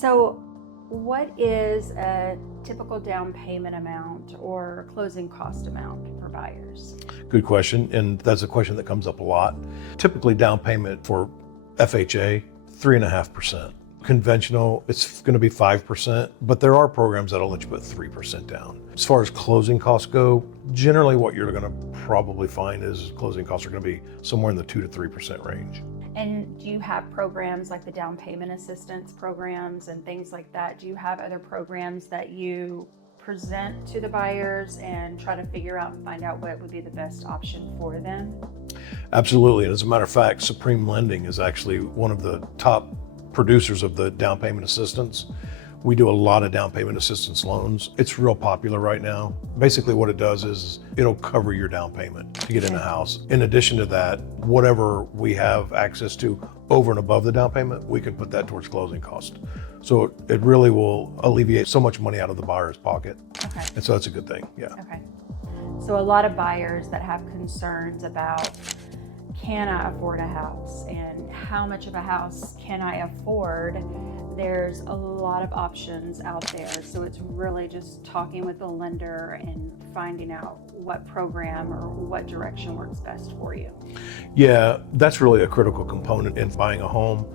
So what is a typical down payment amount or closing cost amount for buyers? Good question, and that's a question that comes up a lot. Typically down payment for FHA, 3.5%. Conventional, it's going to be 5%, but there are programs that'll let you put 3% down. As far as closing costs go, generally what you're going to probably find is closing costs are going to be somewhere in the 2 to 3% range. And do you have programs like the down payment assistance programs and things like that? Do you have other programs that you present to the buyers and try to figure out and find out what would be the best option for them? Absolutely, and as a matter of fact, Supreme Lending is actually one of the top producers of the down payment assistance. We do a lot of down payment assistance loans. It's real popular right now. Basically what it does is it'll cover your down payment to get in a house. In addition to that, whatever we have access to over and above the down payment, we can put that towards closing cost. So it really will alleviate so much money out of the buyer's pocket. Okay. And so that's a good thing, yeah. Okay. So a lot of buyers that have concerns about, can I afford a house and how much of a house can I afford? There's a lot of options out there. So it's really just talking with the lender and finding out what program or what direction works best for you. Yeah, that's really a critical component in buying a home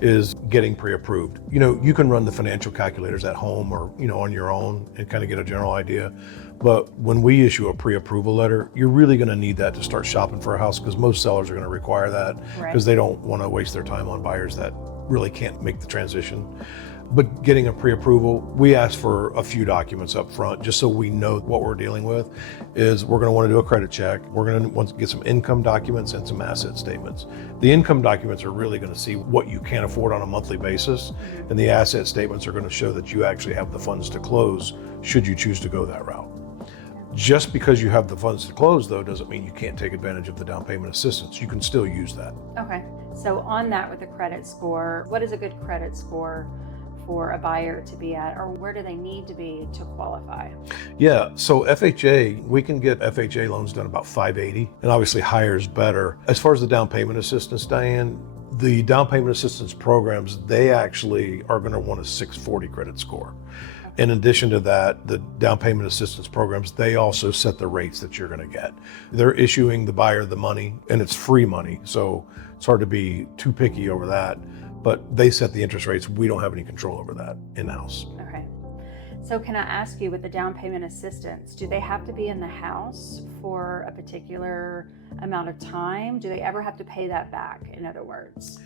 is getting pre-approved. You know, you can run the financial calculators at home or, on your own and kind of get a general idea. But when we issue a pre-approval letter, you're really going to need that to start shopping for a house because most sellers are going to require that because they don't want to waste their time on buyers that really can't make the transition. But getting a pre-approval, we ask for a few documents up front just so we know what we're dealing with. Is we're going to want to do a credit check. We're going to want to get some income documents and some asset statements. The income documents are really going to see what you can afford on a monthly basis, and the asset statements are going to show that you actually have the funds to close should you choose to go that route. Just because you have the funds to close, though, doesn't mean you can't take advantage of the down payment assistance. You can still use that. Okay. So on that with the credit score, what is a good credit score for a buyer to be at, or where do they need to be to qualify? Yeah, so FHA, we can get FHA loans done about 580, and obviously higher is better. As far as the down payment assistance, Diane, the down payment assistance programs, they actually are going to want a 640 credit score. In addition to that, the down payment assistance programs, they also set the rates that you're going to get. They're issuing the buyer the money, and it's free money, so it's hard to be too picky over that. But they set the interest rates. We don't have any control over that in-house. Okay. So can I ask you, with the down payment assistance, do they have to be in the house for a particular amount of time? Do they ever have to pay that back, in other words?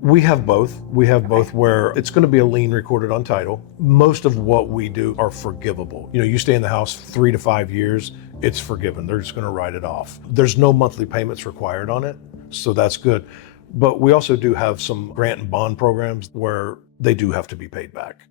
We have both. We have both where it's going to be a lien recorded on title. Most of what we do are forgivable. You stay in the house 3 to 5 years, it's forgiven. They're just going to write it off. There's no monthly payments required on it, so that's good. But we also do have some grant and bond programs where they do have to be paid back.